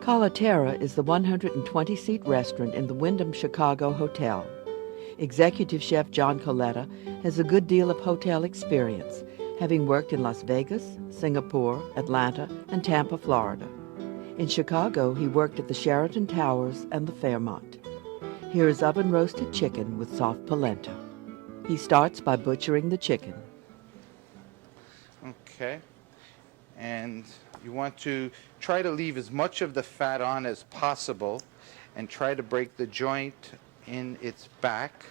Calaterra is the 120-seat restaurant in the Wyndham Chicago Hotel. Executive chef John Coletta has a good deal of hotel experience, having worked in Las Vegas, Singapore, Atlanta, and Tampa, Florida. In Chicago, he worked at the Sheraton Towers and the Fairmont. Here is oven-roasted chicken with soft polenta. He starts by butchering the chicken. Okay. And you want to try to leave as much of the fat on as possible and try to break the joint in its back.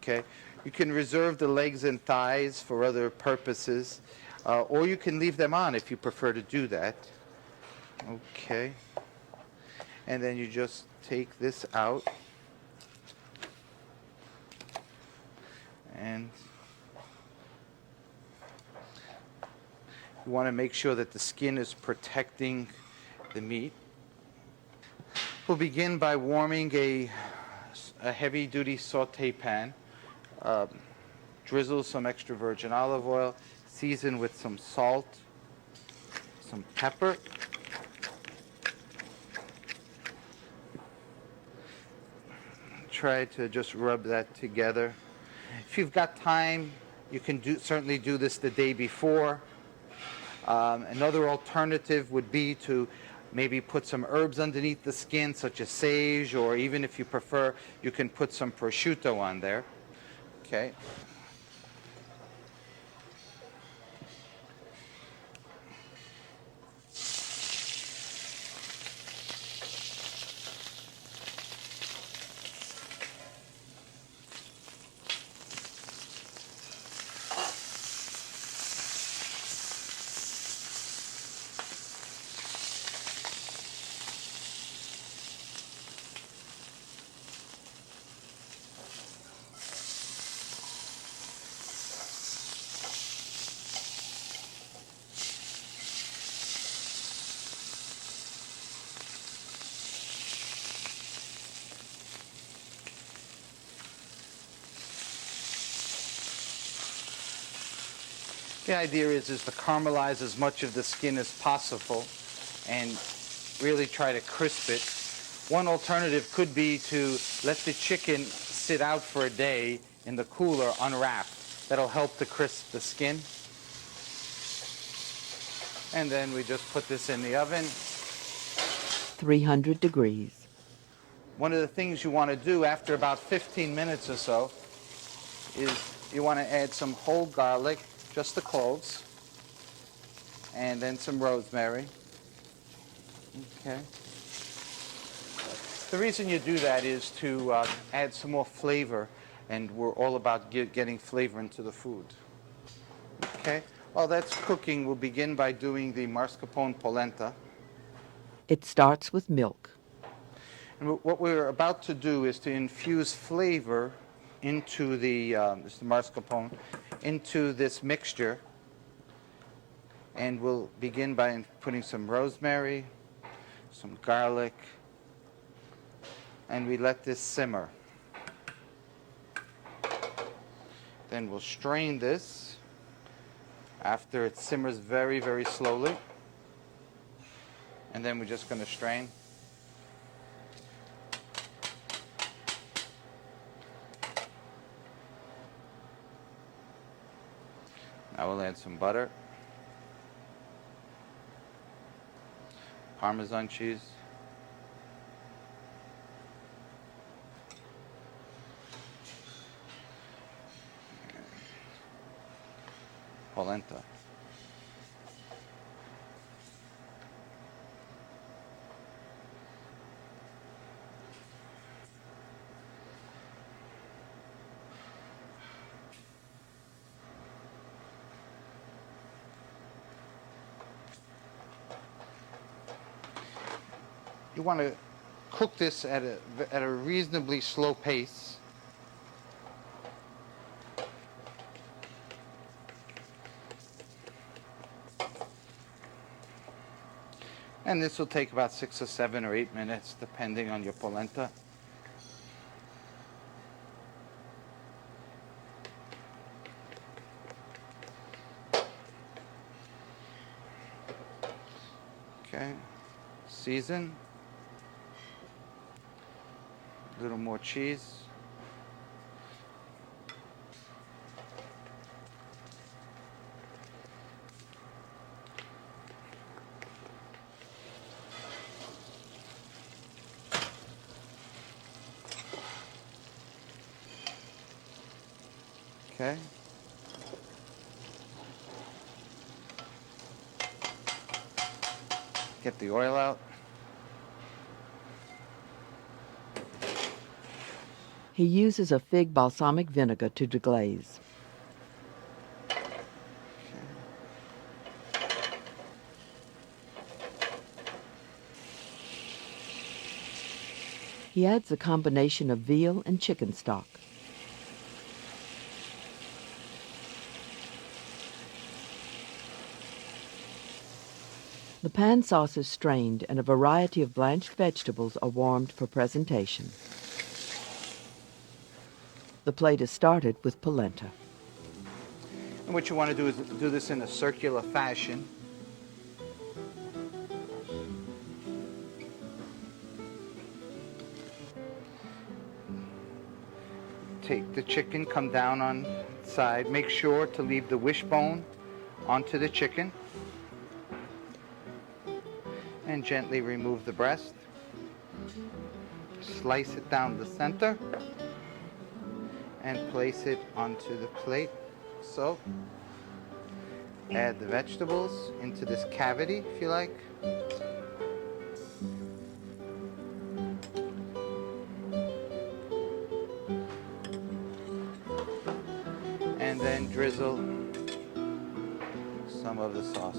Okay. You can reserve the legs and thighs for other purposes, or you can leave them on if you prefer to do that. Okay. And then you just take this out and you want to make sure that the skin is protecting the meat. We'll begin by warming a heavy-duty saute pan. Drizzle some extra virgin olive oil, season with some salt, some pepper. Try to just rub that together. If you've got time, you can certainly do this the day before. Another alternative would be to maybe put some herbs underneath the skin, such as sage, or even if you prefer, you can put some prosciutto on there. Okay. The idea is to caramelize as much of the skin as possible and really try to crisp it. One alternative could be to let the chicken sit out for a day in the cooler unwrapped. That'll help to crisp the skin. And then we just put this in the oven. 300 degrees. One of the things you want to do after about 15 minutes or so is you want to add some whole garlic, just the cloves, and then some rosemary. Okay. The reason you do that is to add some more flavor, and we're all about getting flavor into the food. Okay. While that's cooking, we'll begin by doing the mascarpone polenta. It starts with milk. And what we're about to do is to infuse flavor into the mascarpone, into this mixture. And we'll begin by putting some rosemary, some garlic, and we let this simmer. Then we'll strain this after it simmers very, very slowly. And then we're just going to strain. Now we'll add some butter, Parmesan cheese, polenta. You want to cook this at a reasonably slow pace. And this will take about 6 or 7 or 8 minutes, depending on your polenta. Okay. Season. A little more cheese. Okay. Get the oil out. He uses a fig balsamic vinegar to deglaze. He adds a combination of veal and chicken stock. The pan sauce is strained and a variety of blanched vegetables are warmed for presentation. The plate is started with polenta. And what you want to do is do this in a circular fashion. Take the chicken, come down on side. Make sure to leave the wishbone onto the chicken. And gently remove the breast. Slice it down the center. And place it onto the plate. So, add the vegetables into this cavity, if you like. And then drizzle some of the sauce.